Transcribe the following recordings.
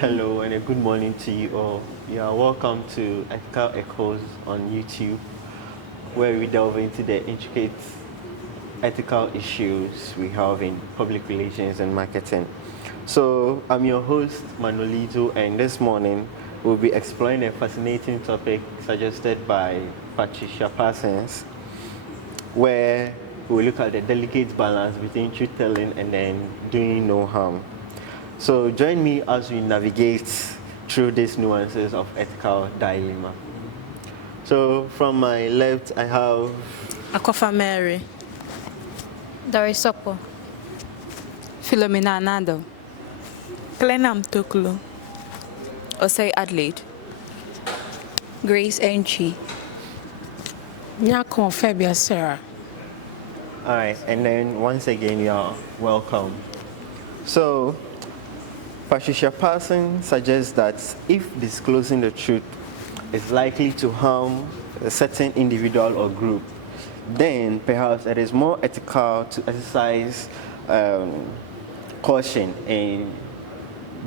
Hello and a good morning to you all. You are welcome to Ethical Echoes on YouTube, where we delve into the intricate ethical issues we have in public relations and marketing. So I'm your host, Manolito, and this morning we'll be exploring a fascinating topic suggested by Patricia Parsons, where we'll look at the delicate balance between truth-telling and then doing no harm. So join me as we navigate through these nuances of ethical dilemma. So from my left, I have Akofa Mary, Dorisopo, Philomena Nado, Glenam Toklo, Osei Adelaide, Grace Enchi, Nyakon Fabia Sarah. all right, and then once again, you are welcome. So Patricia Parsons suggests that if disclosing the truth is likely to harm a certain individual or group, then perhaps it is more ethical to exercise caution in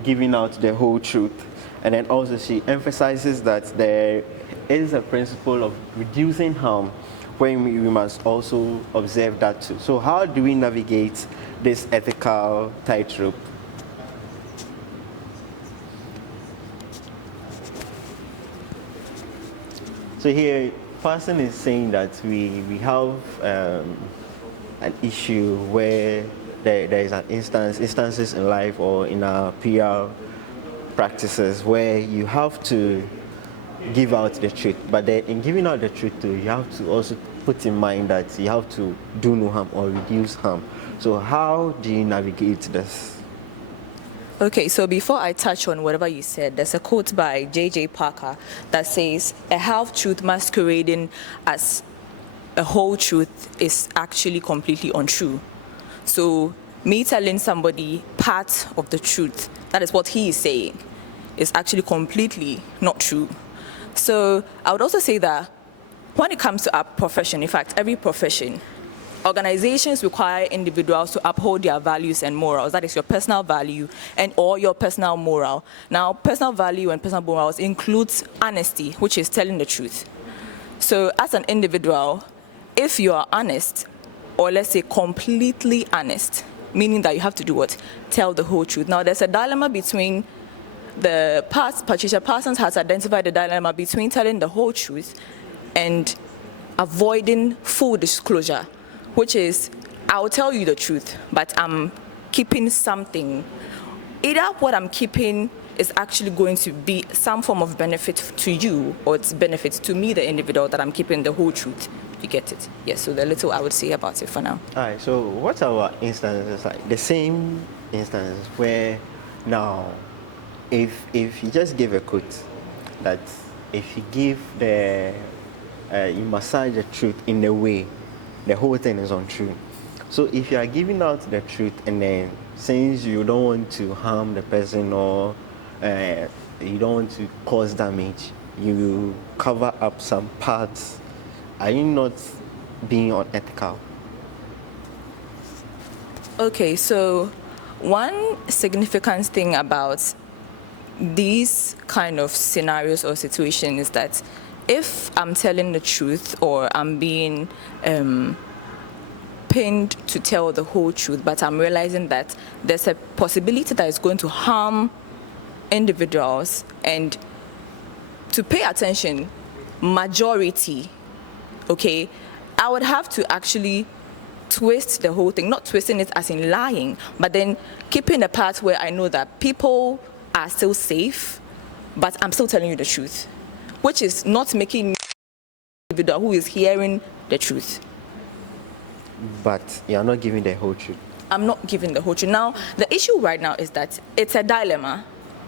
giving out the whole truth. And then also she emphasizes that there is a principle of reducing harm when we must also observe that too. So how do we navigate this ethical tightrope? So here, Parson is saying that we have an issue where there is an instances in life or in our PR practices where you have to give out the truth, but then in giving out the truth too, you have to also put in mind that you have to do no harm or reduce harm. So how do you navigate this? Okay, so before I touch on whatever you said, there's a quote by J.J. Parker that says, "A half-truth masquerading as a whole truth is actually completely untrue." So me telling somebody part of the truth, that is what he is saying, is actually completely not true. So I would also say that when it comes to our profession, in fact, every profession, organizations require individuals to uphold their values and morals. That is your personal value and or your personal moral. Now, personal value and personal morals includes honesty, which is telling the truth. So as an individual, if you are honest, or let's say completely honest, meaning that you have to do what? Tell the whole truth. Now, there's a dilemma between Patricia Parsons has identified the dilemma between telling the whole truth and avoiding full disclosure, which is, I'll tell you the truth, but I'm keeping something. Either what I'm keeping is actually going to be some form of benefit to you, or it's benefit to me, the individual, that I'm keeping the whole truth. You get it? Yes, so the little I would say about it for now. All right, so what are our instances like? The same instances where now, if you just give a quote that if you give you massage the truth in a way, the whole thing is untrue. So if you are giving out the truth and then since you don't want to harm the person or you don't want to cause damage, you cover up some parts, are you not being unethical? Okay, so one significant thing about these kind of scenarios or situations is that if I'm telling the truth or I'm being pinned to tell the whole truth, but I'm realizing that there's a possibility that it's going to harm individuals, and to pay attention, majority, okay, I would have to actually twist the whole thing, not twisting it as in lying, but then keeping the part where I know that people are still safe, but I'm still telling you the truth, which is not making me the individual who is hearing the truth. But you're not giving the whole truth. I'm not giving the whole truth. Now, the issue right now is that it's a dilemma,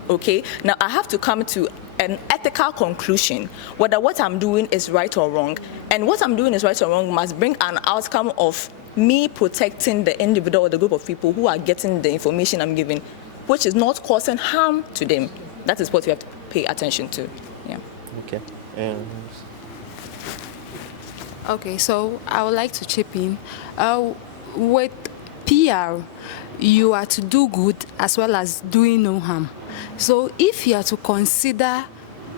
okay? Now, I have to come to an ethical conclusion, whether what I'm doing is right or wrong. And what I'm doing is right or wrong must bring an outcome of me protecting the individual or the group of people who are getting the information I'm giving, which is not causing harm to them. That is what we have to pay attention to. Yeah. Okay. Okay, so I would like to chip in. With PR, you are to do good as well as doing no harm. So if you are to consider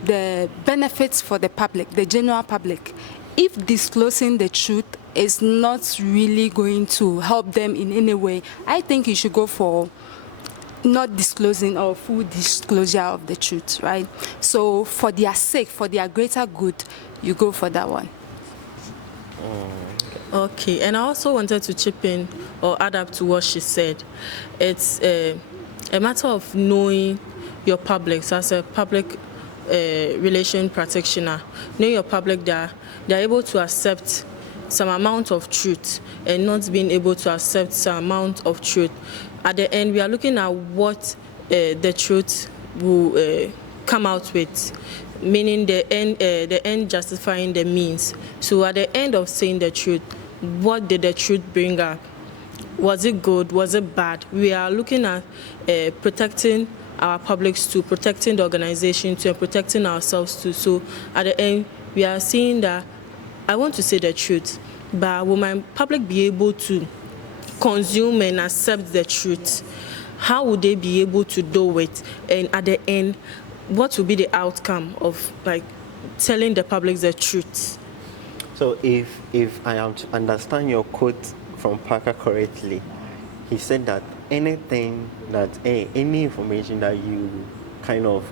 the benefits for the public, the general public, if disclosing the truth is not really going to help them in any way, I think you should go for not disclosing or full disclosure of the truth, right? So for their sake, for their greater good, you go for that one. Okay, and I also wanted to chip in or add up to what she said. It's a matter of knowing your public. So as a public relation practitioner, knowing your public, they're able to accept some amount of truth and not being able to accept some amount of truth. At the end, we are looking at what the truth will come out with, meaning the end justifying the means. So at the end of saying the truth, what did the truth bring up? Was it good? Was it bad? We are looking at protecting our publics too, protecting the organization too, and protecting ourselves too. So at the end, we are seeing that I want to say the truth, but will my public be able to consume and accept the truth? How would they be able to do it? And at the end, what will be the outcome of like telling the public the truth? So if I am to understand your quote from Parker correctly, he said that anything that any information that you kind of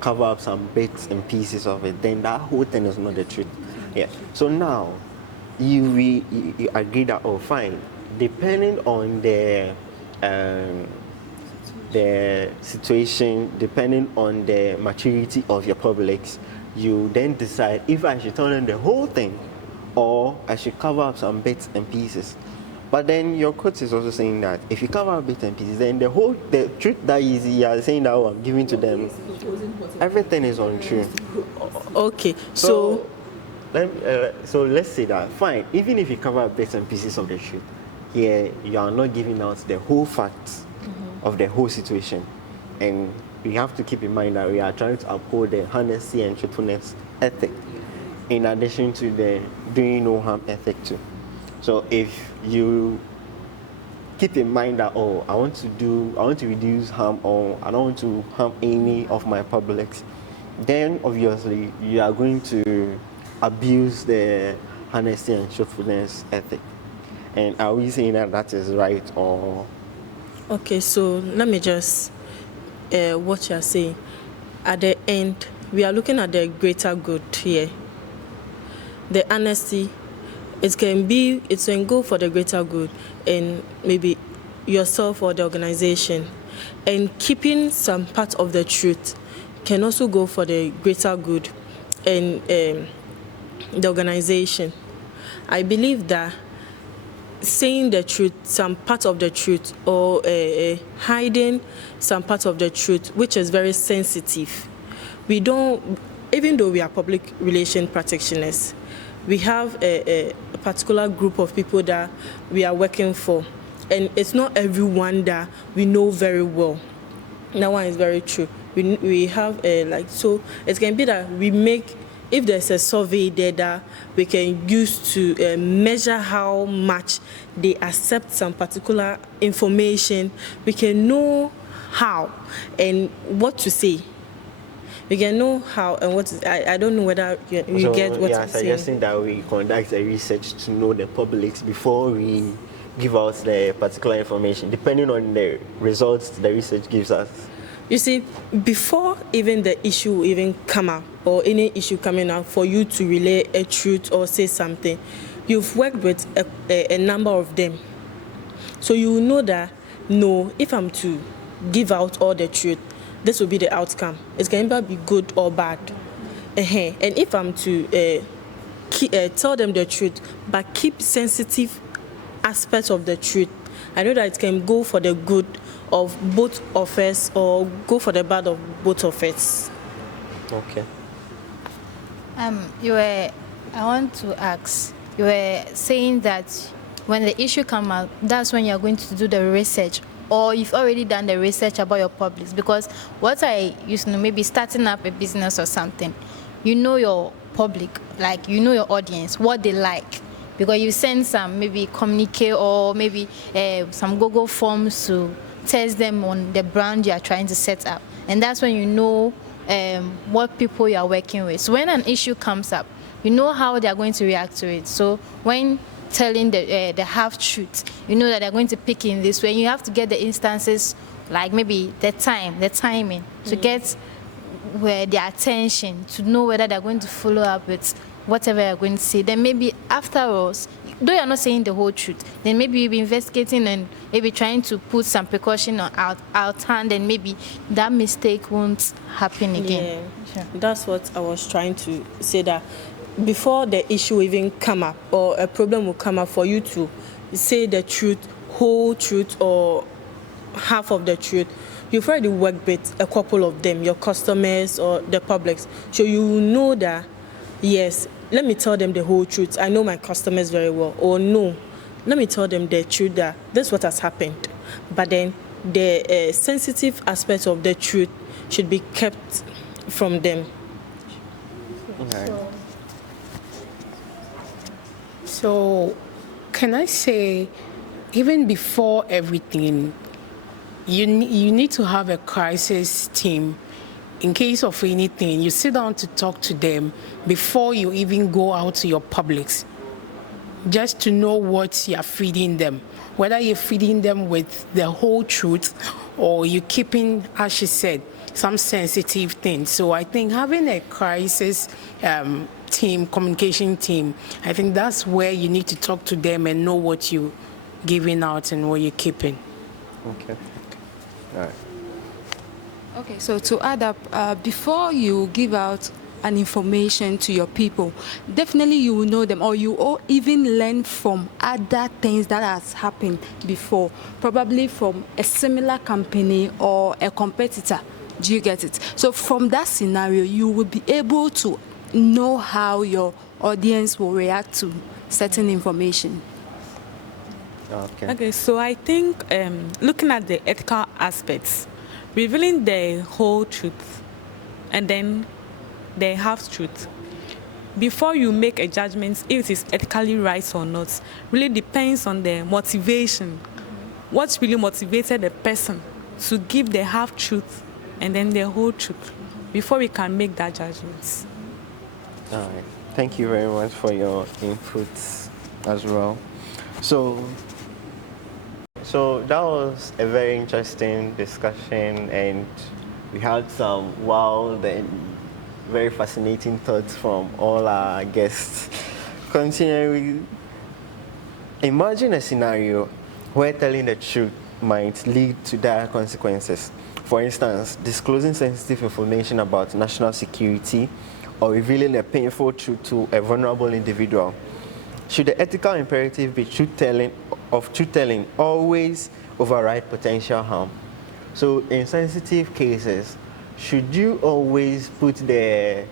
cover up some bits and pieces of it, then that whole thing is not the truth. Yeah. So now you agree that, oh fine, depending on the situation, depending on the maturity of your publics, you then decide if I should tell them the whole thing or I should cover up some bits and pieces. But then your quote is also saying that if you cover up bits and pieces, then the truth that you are saying that, oh, I'm giving to them, everything is untrue. Okay, so let's say that, fine, even if you cover up bits and pieces of the truth, you are not giving out the whole facts of the whole situation. And we have to keep in mind that we are trying to uphold the honesty and truthfulness ethic in addition to the doing no harm ethic too. So if you keep in mind that, oh, I want to reduce harm, or I don't want to harm any of my publics, then obviously you are going to abuse the honesty and truthfulness ethic. And are we saying that that is right, or? Okay, so let me just what you are saying. At the end, we are looking at the greater good here. The honesty, it can go for the greater good and maybe yourself or the organization. And keeping some part of the truth can also go for the greater good and the organization. I believe that saying the truth, some part of the truth, or hiding some part of the truth, which is very sensitive. We don't, even though we are public relation practitioners, we have a particular group of people that we are working for, and it's not everyone that we know very well. That one is very true. We have so it can be that we make, if there's a survey there that we can use to measure how much they accept some particular information, we can know how and what to say. We can know how and what to, I don't know whether you get what I'm saying. Suggesting that we conduct a research to know the publics before we give out the particular information, depending on the results the research gives us. You see, before even the issue will even come up, or any issue coming out for you to relay a truth or say something, you've worked with a number of them. So you know that, no, if I'm to give out all the truth, this will be the outcome. It can either be good or bad. And if I'm to tell them the truth, but keep sensitive aspects of the truth, I know that it can go for the good of both of us or go for the bad of both of us. Okay. I want to ask, you were saying that when the issue comes out, that's when you're going to do the research, or you've already done the research about your publics. Because what I used to know, maybe starting up a business or something, you know your public, like you know your audience, what they like. Because you send some maybe communique or maybe some Google forms to test them on the brand you are trying to set up. And that's when you know what people you are working with. So when an issue comes up, you know how they are going to react to it. So when telling the half-truth, you know that they're going to pick in this way. You have to get the instances, like maybe the timing, to get where their attention, to know whether they're going to follow up with whatever you're going to say. Then maybe afterwards, though you're not saying the whole truth, then maybe you'll be investigating and maybe trying to put some precaution on out hand, and maybe that mistake won't happen again. Yeah, sure. That's what I was trying to say, that before the issue even come up or a problem will come up, for you to say the truth, whole truth or half of the truth, you've already worked with a couple of them, your customers or the publics. So you know that, yes, let me tell them the whole truth. I know my customers very well. Or no, let me tell them the truth, that this is what has happened. But then the sensitive aspect of the truth should be kept from them. Okay. So, can I say, even before everything, you need to have a crisis team. In case of anything, you sit down to talk to them before you even go out to your publics, just to know what you're feeding them. Whether you're feeding them with the whole truth or you're keeping, as she said, some sensitive things. So I think having a crisis team, communication team, I think that's where you need to talk to them and know what you're giving out and what you're keeping. Okay. All right. Okay, so to add up, before you give out an information to your people, definitely you will know them, or you all even learn from other things that has happened before, probably from a similar company or a competitor. Do you get it? So from that scenario, you will be able to know how your audience will react to certain information. Okay, so I think looking at the ethical aspects, revealing the whole truth and then the half-truth, before you make a judgment if it is ethically right or not, really depends on the motivation. What really motivated the person to give the half-truth and then the whole truth before we can make that judgment. All right. Thank you very much for your inputs as well. So that was a very interesting discussion, and we had some wild and very fascinating thoughts from all our guests. Continuing, imagine a scenario where telling the truth might lead to dire consequences. For instance, disclosing sensitive information about national security or revealing a painful truth to a vulnerable individual. Should the ethical imperative be truth-telling always override potential harm? So in sensitive cases, should you always put the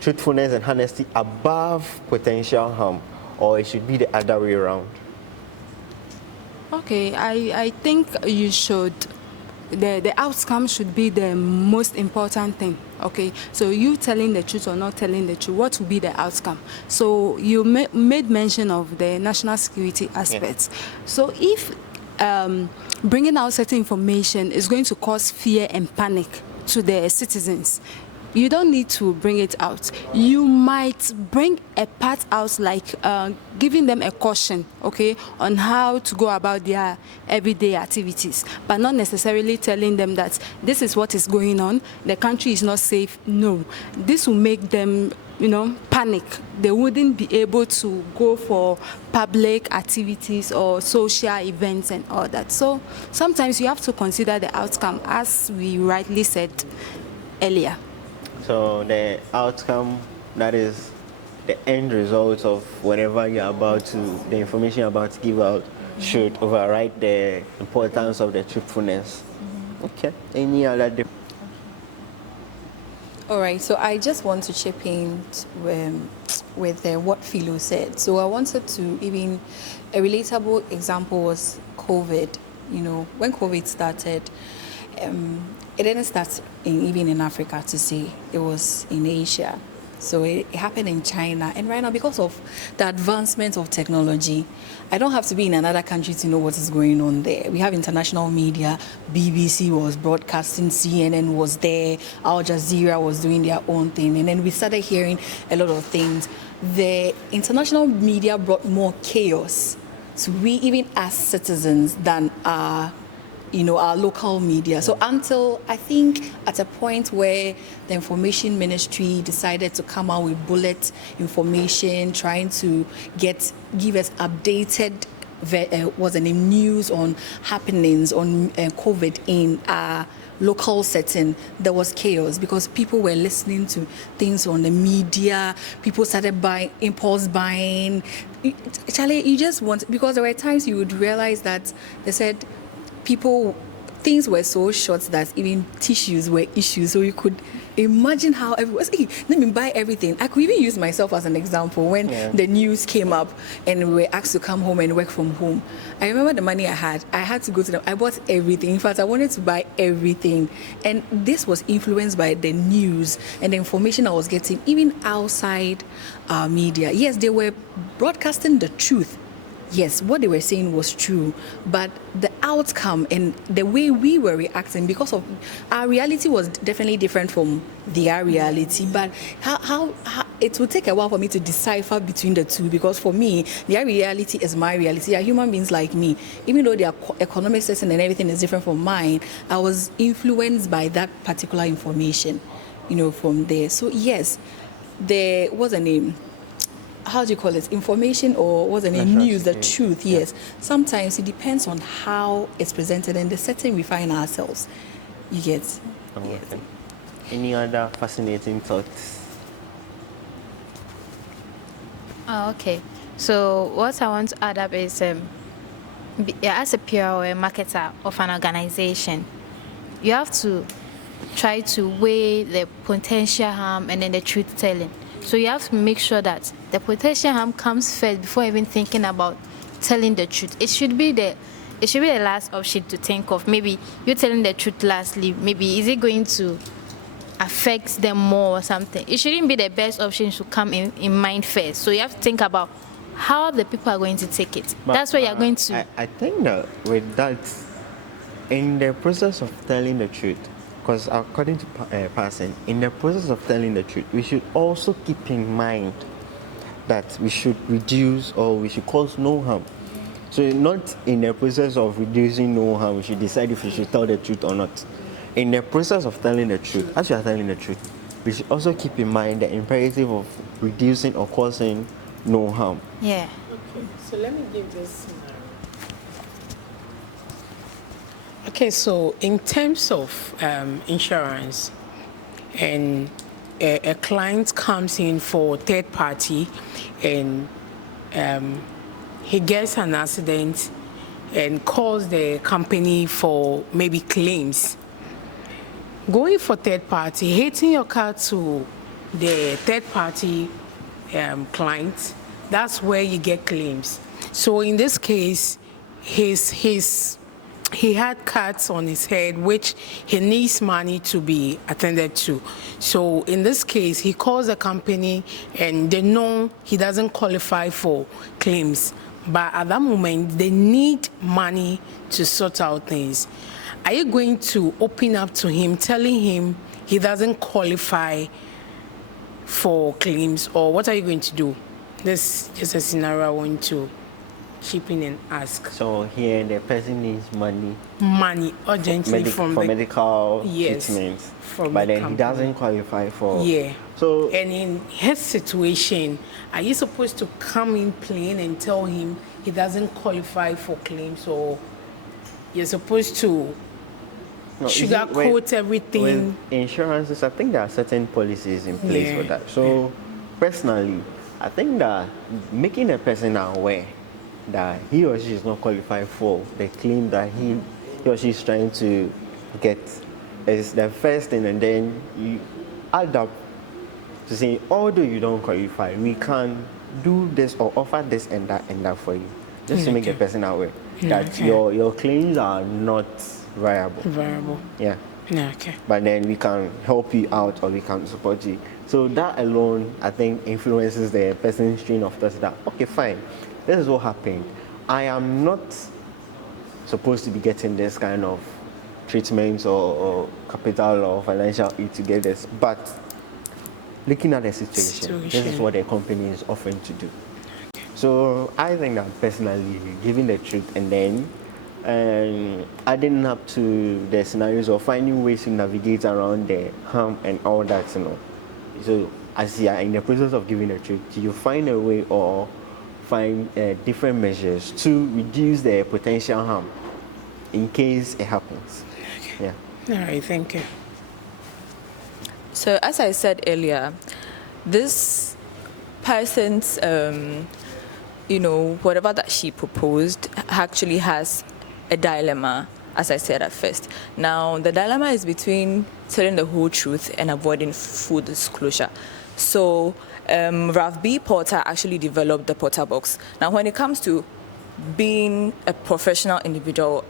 truthfulness and honesty above potential harm, or it should be the other way around? Okay, I think you should, the outcome should be the most important thing. Okay, so you telling the truth or not telling the truth, what will be the outcome? So you made mention of the national security aspects. Yeah. So if bringing out certain information is going to cause fear and panic to the citizens, you don't need to bring it out. You might bring a part out, like giving them a caution, okay, on how to go about their everyday activities, but not necessarily telling them that this is what is going on, the country is not safe. No, this will make them, panic. They wouldn't be able to go for public activities or social events and all that. So sometimes you have to consider the outcome, as we rightly said earlier. So the outcome, that is the end result of whatever the information you're about to give out, should override the importance of the truthfulness. Okay. Any other difference? All right, so I just want to chip in with what Philo said. So I wanted to even, a relatable example was COVID. When COVID started, it didn't start even in Africa, to say. It was in Asia. So it happened in China. And right now, because of the advancement of technology, I don't have to be in another country to know what is going on there. We have international media. BBC was broadcasting, CNN was there, Al Jazeera was doing their own thing. And then we started hearing a lot of things. The international media brought more chaos to we, even as citizens, than our local media. So until I think at a point where the information ministry decided to come out with bullet information, trying to give us updated news on happenings on COVID in our local setting, there was chaos because people were listening to things on the media. People started impulse buying. Charlie, you just want, because there were times you would realize that they said things were so short that even tissues were issues. So you could imagine how everyone was, hey, let me buy everything. I could even use myself as an example when the news came up and we were asked to come home and work from home. I remember the money I had to go to them. I bought everything. In fact, I wanted to buy everything. And this was influenced by the news and the information I was getting, even outside media. Yes, they were broadcasting the truth. Yes, what they were saying was true, but the outcome and the way we were reacting, because of our reality was definitely different from their reality, but how it would take a while for me to decipher between the two, because for me, their reality is my reality. They are human beings like me. Even though their economic system and everything is different from mine, I was influenced by that particular information, from there. So yes, there was a name. How do you call it? Information, or what's the name? News, the truth, yes. Sometimes it depends on how it's presented and the setting we find ourselves. You get? Yes. Any other fascinating thoughts? Oh, okay. So what I want to add up is, as a PR or a marketer of an organization, you have to try to weigh the potential harm and then the truth telling. So you have to make sure that the potential harm comes first before even thinking about telling the truth. It should be the last option to think of. Maybe you're telling the truth lastly. Maybe is it going to affect them more or something? It shouldn't be the best option to come in mind first. So you have to think about how the people are going to take it. That's where you're going to. I think that with that, in the process of telling the truth, because according to Parson, in the process of telling the truth, we should also keep in mind that we should reduce or we should cause no harm. So not in the process of reducing no harm, we should decide if we should tell the truth or not. In the process of telling the truth, as we are telling the truth, we should also keep in mind the imperative of reducing or causing no harm. Yeah. Okay, so let me give this. Okay, so in terms of insurance, and a client comes in for third party, and he gets an accident and calls the company for maybe claims. Going for third party, hitting your car to the third party client, that's where you get claims. So in this case, he had cuts on his head, which he needs money to be attended to. So in this case, he calls the company and they know he doesn't qualify for claims. But at that moment, they need money to sort out things. Are you going to open up to him, telling him he doesn't qualify for claims, or what are you going to do? This is a scenario I want to chip in and ask. So here the person needs money. Money urgently for medical treatments, but then company. He doesn't qualify for. Yeah. So and in his situation, are you supposed to come in plain and tell him he doesn't qualify for claims, or you're supposed to sugarcoat everything? With insurances, I think there are certain policies in place for that. So personally, I think that making a person aware that he or she is not qualified for the claim that he or she is trying to get is the first thing, and then you add up to say, although you don't qualify, we can do this or offer this and that for you, just to make the person aware that your claims are not viable. Yeah. Yeah. Yeah. Okay. But then we can help you out, or we can support you So that alone, I think, influences the person's train of thought that, okay, fine, this is what happened. I am not supposed to be getting this kind of treatment or capital or financial aid to get this, but looking at the situation, this is what the company is offering to do. So I think that personally, giving the truth and then adding up to the scenarios or finding ways to navigate around the harm and all that, So as you are in the process of giving the truth, you find a way or find different measures to reduce the potential harm in case it happens. Yeah. All right, thank you. So as I said earlier, this person's, whatever that she proposed actually has a dilemma, as I said at first. Now, the dilemma is between telling the whole truth and avoiding full disclosure. So Ralph B. Porter actually developed the Porter box. Now, when it comes to being a professional individual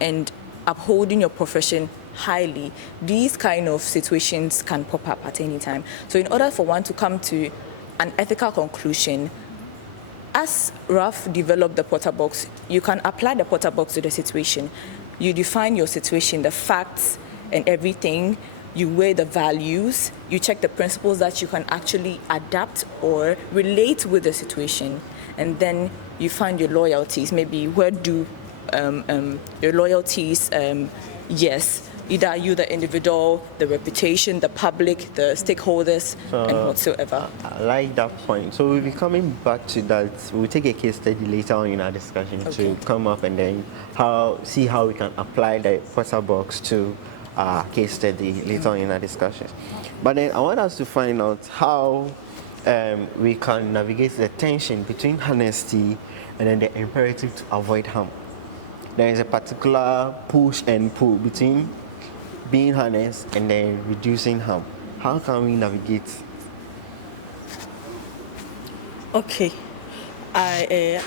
and upholding your profession highly, these kind of situations can pop up at any time. So in order for one to come to an ethical conclusion, as Ralph developed the Porter box, you can apply the Porter box to the situation. You define your situation, the facts and everything. You weigh the values. You check the principles that you can actually adapt or relate with the situation. And then you find your loyalties. Maybe where do your loyalties, yes, either you, the individual, the reputation, the public, the stakeholders, and whatsoever. I like that point. So we'll be coming back to that. We'll take a case study later on in our discussion to come up and then see how we can apply the Porter box to our case study later on in our discussion. But then I want us to find out how we can navigate the tension between honesty and then the imperative to avoid harm. There is a particular push and pull between being honest and then reducing harm. How can we navigate? Okay, as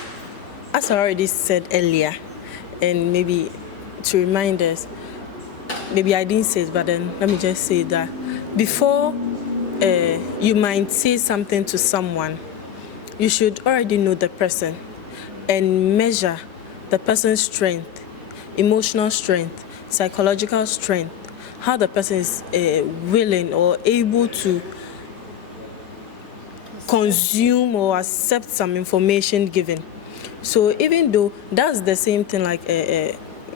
I already said earlier, and maybe to remind us, maybe I didn't say it, but then let me just say that before you might say something to someone, you should already know the person and measure the person's strength, emotional strength, psychological strength, how the person is willing or able to consume or accept some information given. So even though that's the same thing, like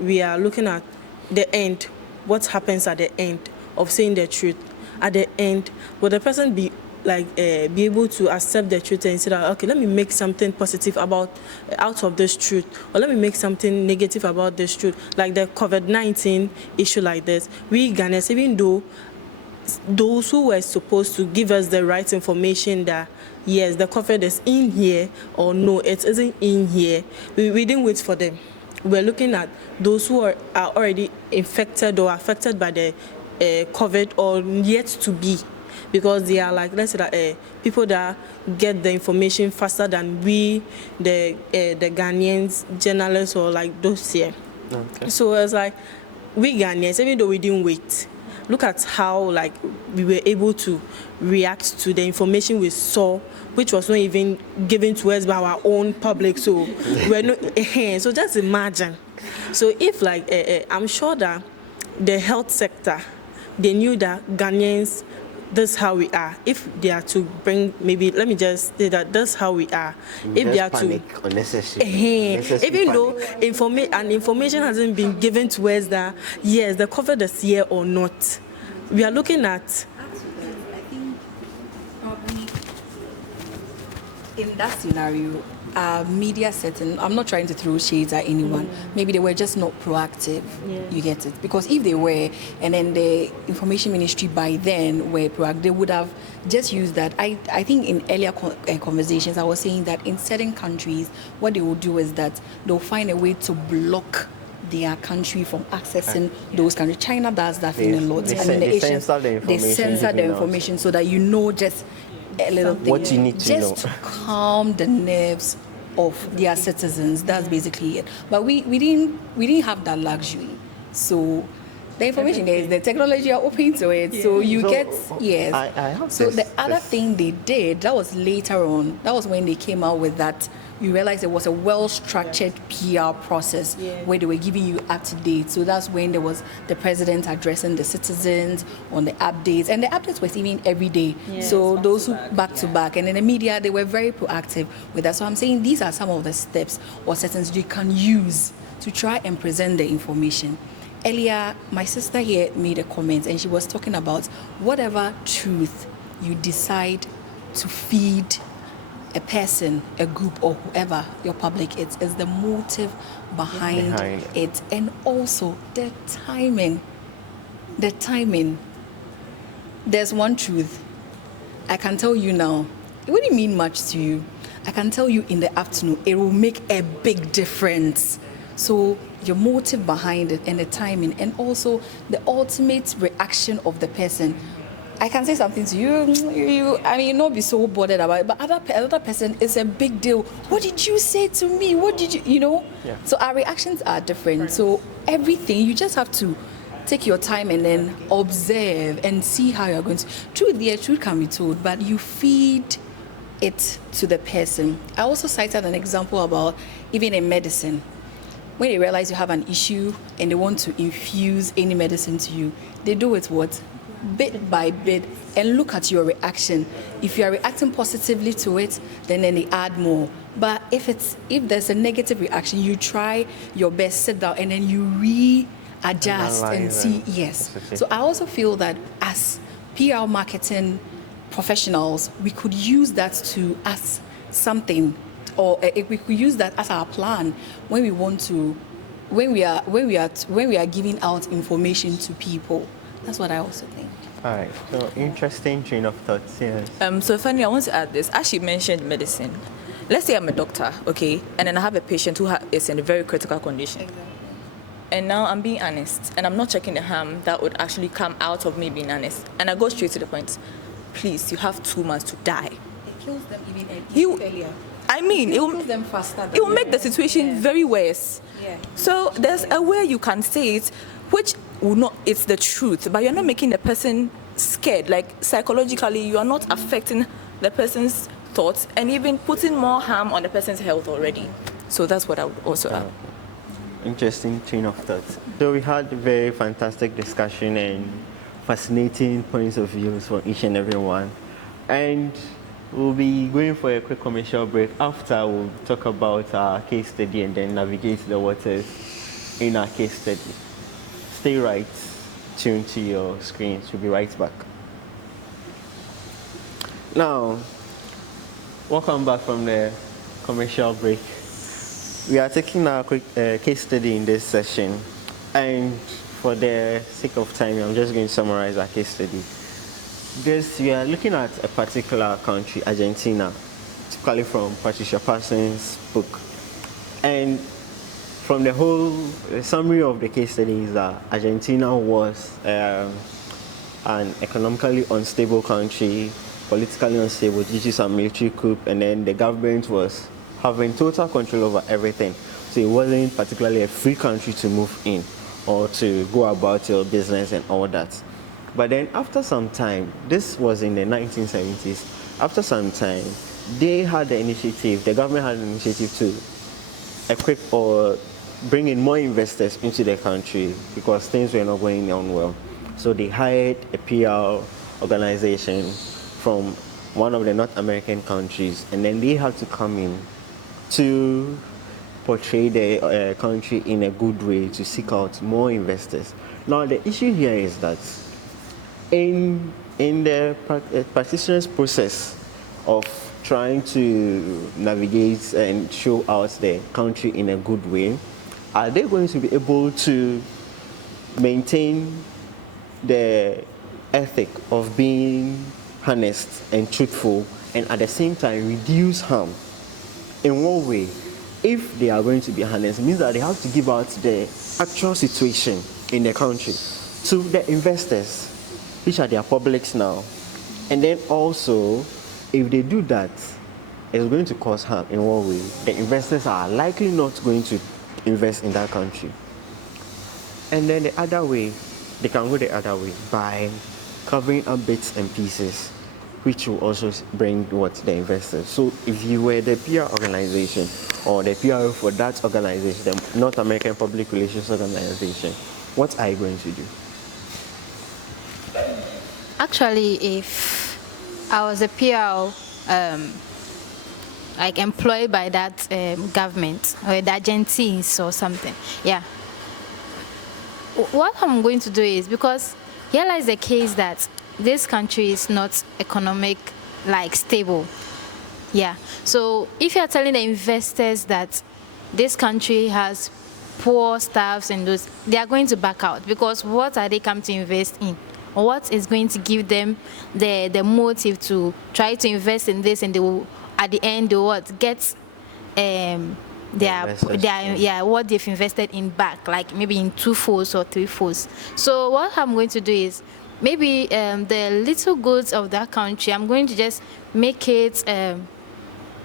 we are looking at the end, what happens at the end of saying the truth. At the end, will the person be able to accept the truth and say that, okay, let me make something positive out of this truth, or let me make something negative about this truth, like the COVID-19 issue like this. We Ghanaians, even though those who were supposed to give us the right information that yes, the COVID is in here, or no, it isn't in here, we didn't wait for them. We're looking at those who are already infected or affected by the COVID or yet to be, because they are like, let's say that people that get the information faster than we, the Ghanaians, journalists, or like those here. Okay. So it's like, we Ghanaians, even though we didn't wait, look at how like we were able to react to the information we saw, which was not even given to us by our own public. So we're not, so just imagine. So if like, I'm sure that the health sector, they knew that Ghanaians, that's how we are. If they are to bring, maybe let me just say that that's how we are. If they are to, even though information hasn't been given to us that yes, the COVID is here or not, we are looking at. I think probably in that scenario, media setting, I'm not trying to throw shades at anyone. Maybe they were just not proactive. Yeah. You get it? Because if they were, and then the information ministry by then were proactive, they would have just used that. I think in earlier conversations, I was saying that in certain countries, what they will do is that they'll find a way to block their country from accessing those countries. China does that thing a lot. They censor the information. They censor the information so that you know just a little thing. What you need to know. Just to calm the nerves of their citizens. That's basically it. But we didn't have that luxury. So The information there is the technology are open to it, so you get yes. I have so this, the other this- thing they did, that was later on. That was when they came out with that. You realize it was a well-structured PR process where they were giving you up to date. So that's when there was the president addressing the citizens on the updates, and the updates were even every day. So those who back to back, and in the media they were very proactive with that. So I'm saying these are some of the steps or settings you can use to try and present the information. Earlier, my sister here made a comment, and she was talking about whatever truth you decide to feed a person, a group, or whoever your public is the motive behind it, and also the timing. The timing. There's one truth. I can tell you now, it wouldn't mean much to you. I can tell you in the afternoon, it will make a big difference. So your motive behind it and the timing, and also the ultimate reaction of the person. I can say something to you, I mean, not be so bothered about it, but another person, it's a big deal. What did you say to me? What did you know? Yeah. So our reactions are different. So everything, you just have to take your time and then observe and see how you're going to. Truth can be told, but you feed it to the person. I also cited an example about even in medicine. When they realize you have an issue and they want to infuse any medicine to you, they do it what? Bit by bit, and look at your reaction. If you are reacting positively to it, then they add more. But if there's a negative reaction, you try your best, sit down, and then you readjust and see. Yes. So I also feel that as PR marketing professionals, we could use that to as something, or if we could use that as our plan when we want to, when we are giving out information to people. That's what I also think. All right, so interesting train of thoughts, yes. So finally, I want to add this. As she mentioned medicine, let's say I'm a doctor, okay, and then I have a patient who is in a very critical condition. Exactly. And now I'm being honest, and I'm not checking the harm that would actually come out of me being honest. And I go straight to the point. Please, you have 2 months to die. It kills them even earlier. I mean, it will kills them faster. It will make the situation very worse. Yeah. So there's a way you can say it, which will not, it's the truth, but you're not making the person scared. Like psychologically, you are not affecting the person's thoughts and even putting more harm on the person's health already. So that's what I would also add. Interesting train of thoughts. So we had a very fantastic discussion and fascinating points of views for each and every one. And we'll be going for a quick commercial break. After, we'll talk about our case study and then navigate the waters in our case study. Stay right tuned to your screens. We'll be right back. Now, welcome back from the commercial break. We are taking our quick case study in this session, and for the sake of time, I'm just going to summarize our case study. We are looking at a particular country, Argentina, typically from Patricia Parsons' book. And from the whole summary of the case study is that Argentina was an economically unstable country, politically unstable due to some military coup, and then the government was having total control over everything. So it wasn't particularly a free country to move in or to go about your business and all that. But then after some time, this was in the 1970s, after some time, they had the initiative, the government had an initiative to equip or bring in more investors into the country because things were not going on well. So they hired a PR organization from one of the North American countries, and then they had to come in to portray the country in a good way to seek out more investors. Now the issue here is that in the practitioner's process of trying to navigate and show out the country in a good way, are they going to be able to maintain the ethic of being honest and truthful and at the same time reduce harm? In what way? If they are going to be honest, it means that they have to give out the actual situation in the country to the investors, which are their publics now. And then also, if they do that, it's going to cause harm. In what way? The investors are likely not going to invest in that country. And then the other way, they can go the other way by covering up bits and pieces, which will also bring what the investors. So if you were the PR organization or the PR for that organization, the North American Public Relations Organization, what are you going to do? Actually, if I was a PR, like employed by that government or the agencies or something, yeah. What I'm going to do is, because here lies the case that this country is not economic, like stable. Yeah. So if you are telling the investors that this country has poor staffs and those, they are going to back out, because what are they come to invest in? Or what is going to give them the motive to try to invest in this, and they will, at the end, they will get what they've invested in back, like maybe in 2-folds or 3-folds. So what I'm going to do is, maybe the little goods of that country, I'm going to just make it.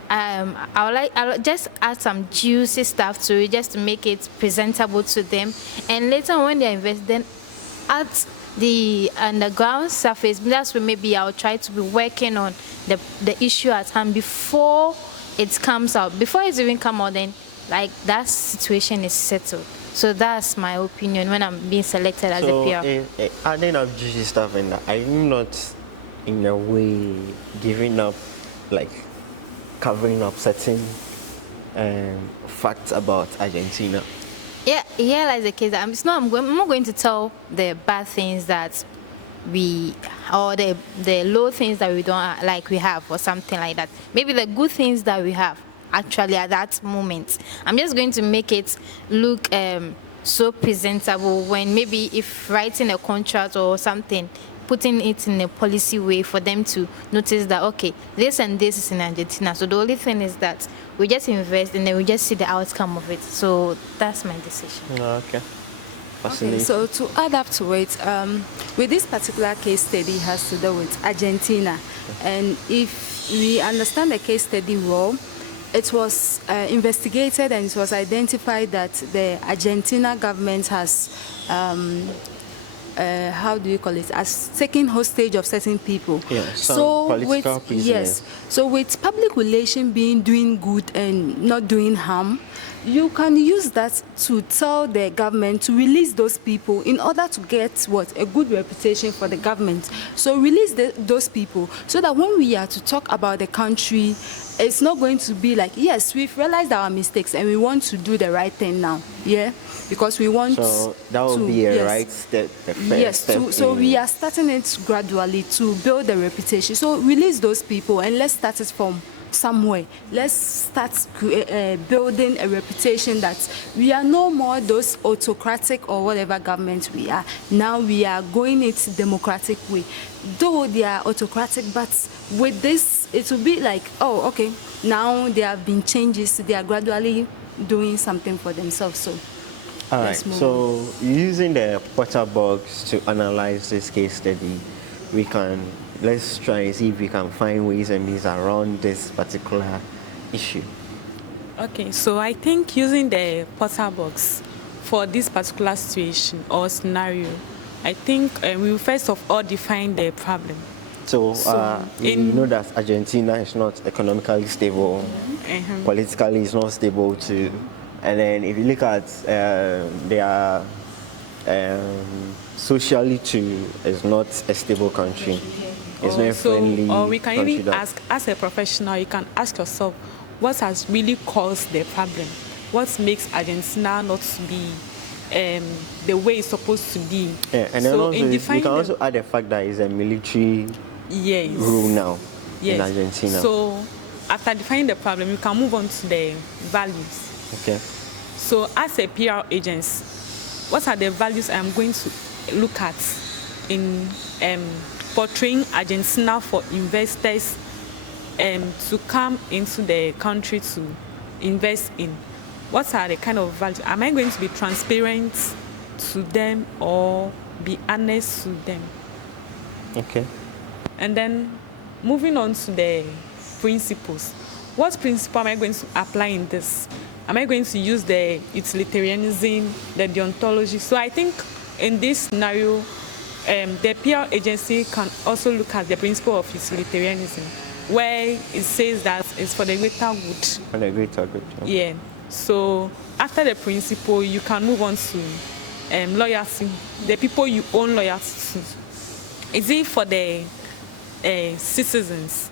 I'll just add some juicy stuff to it, just to make it presentable to them. And later on, when they invest, then at the underground surface, that's where maybe I'll try to be working on the issue at hand before it comes out. Before it's even come out, then like that situation is settled. So that's my opinion when I'm being selected as a PR. Adding up juicy stuff, and I'm not in a way giving up, like covering up certain facts about Argentina. Yeah, here lies the case. I'm not going to tell the bad things that we, or the low things that we don't like we have, or something like that. Maybe the good things that we have actually at that moment. I'm just going to make it look so presentable when maybe if writing a contract or something, putting it in a policy way for them to notice that, okay, this and this is in Argentina. So the only thing is that we just invest and then we just see the outcome of it. So that's my decision. Okay. Okay, so to add up to it, with this particular case study has to do with Argentina. And if we understand the case study well, it was investigated and it was identified that the Argentina government has how do you call it, as taking hostage of certain people. Yeah, so political prisoners. Yes, so with public relation being doing good and not doing harm, you can use that to tell the government to release those people in order to get what, a good reputation for the government. So release those people so that when we are to talk about the country, it's not going to be like, yes, we've realized our mistakes and we want to do the right thing now. Yeah, because we want. So that will be a right step. So we are starting it gradually to build the reputation. So release those people and let's start it from somewhere. Let's start building a reputation that we are no more those autocratic or whatever government we are. Now we are going it democratic way. Though they are autocratic, but with this, it will be like, oh, okay, now there have been changes. They are gradually doing something for themselves. So, all right. So using the Potter box to analyze this case study, let's try and see if we can find ways and means around this particular issue. Okay, so I think using the Potter box for this particular situation or scenario, I think we will first of all define the problem. So you know that Argentina is not economically stable, politically it's not stable too. And then if you look at their socially too, it's not a stable country. It's not friendly. Or we can even ask, as a professional, you can ask yourself, what has really caused the problem? What makes Argentina not to be the way it's supposed to be? Yeah, and then also you can also add the fact that it's a military rule now in Argentina. So after defining the problem, you can move on to the values. Okay. So as a PR agency, what are the values I'm going to look at in portraying Argentina for investors to come into the country to invest in? What are the kind of values? Am I going to be transparent to them or be honest to them? Okay. And then moving on to the principles. What principle am I going to apply in this? Am I going to use the utilitarianism, the deontology? So I think in this scenario, the PR agency can also look at the principle of utilitarianism, where it says that it's for the greater good. For the greater good. Yeah. So after the principle, you can move on to loyalty. The people you own loyalty to. Is it for the citizens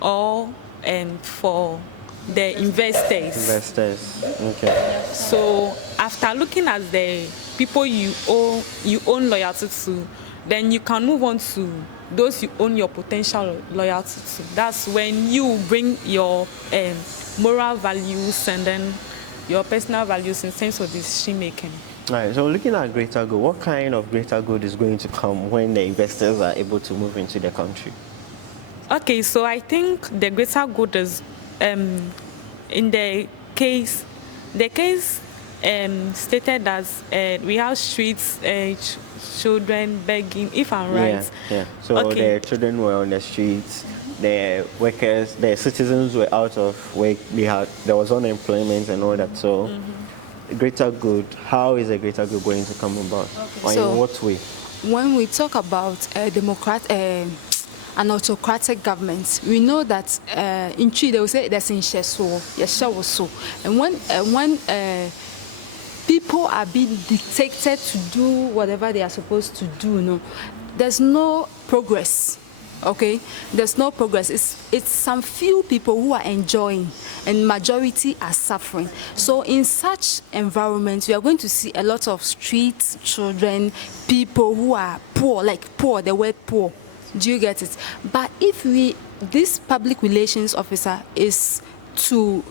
or for the investors? Investors. Okay. So after looking at the people you own loyalty to, then you can move on to those you own your potential loyalty to. That's when you bring your moral values and then your personal values in terms of decision making. All right, so looking at greater good, what kind of greater good is going to come when the investors are able to move into the country? Okay, so I think the greater good is in the case stated as we have streets, children begging, if I'm right. Yeah. So okay. the children were on the streets, the workers, the citizens were out of work, there was unemployment and all that. So greater good, how is a greater good going to come about? Okay. Or So, in what way? When we talk about an autocratic government, we know that in Chile they will say there's in so, and when people are being dictated to do whatever they are supposed to do, there's no progress. Okay, there's no progress. It's some few people who are enjoying and majority are suffering. So in such environments, we are going to see a lot of street children, people who are poor, like poor, the word poor. Do you get it? But if this public relations officer is to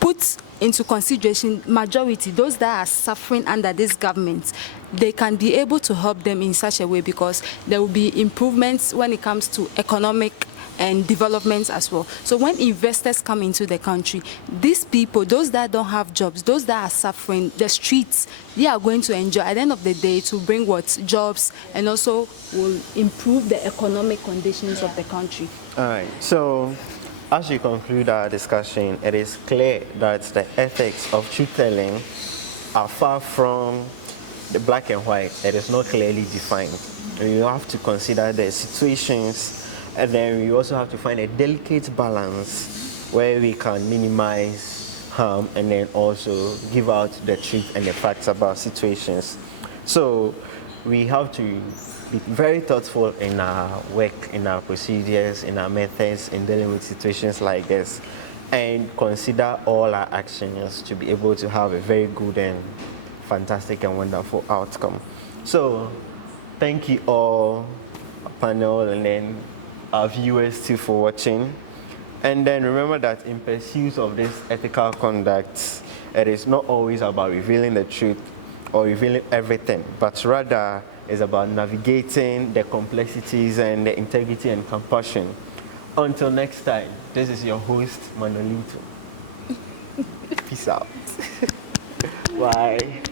put into consideration majority, those that are suffering under this government, they can be able to help them in such a way, because there will be improvements when it comes to economic and development as well. So when investors come into the country, these people, those that don't have jobs, those that are suffering, the streets, they are going to enjoy, at the end of the day, to bring what? Jobs, and also will improve the economic conditions of the country. All right, so as we conclude our discussion, it is clear that the ethics of truth-telling are far from the black and white. It is not clearly defined. You have to consider the situations, and then we also have to find a delicate balance where we can minimize harm and then also give out the truth and the facts about situations. So we have to be very thoughtful in our work, in our procedures, in our methods, in dealing with situations like this, and consider all our actions to be able to have a very good and fantastic and wonderful outcome. So thank you all, panel, and then our viewers too for watching. And then remember that in pursuit of this ethical conduct, it is not always about revealing the truth or revealing everything, but rather is about navigating the complexities and the integrity and compassion. Until next time, this is your host, Manolito. Peace out. Bye.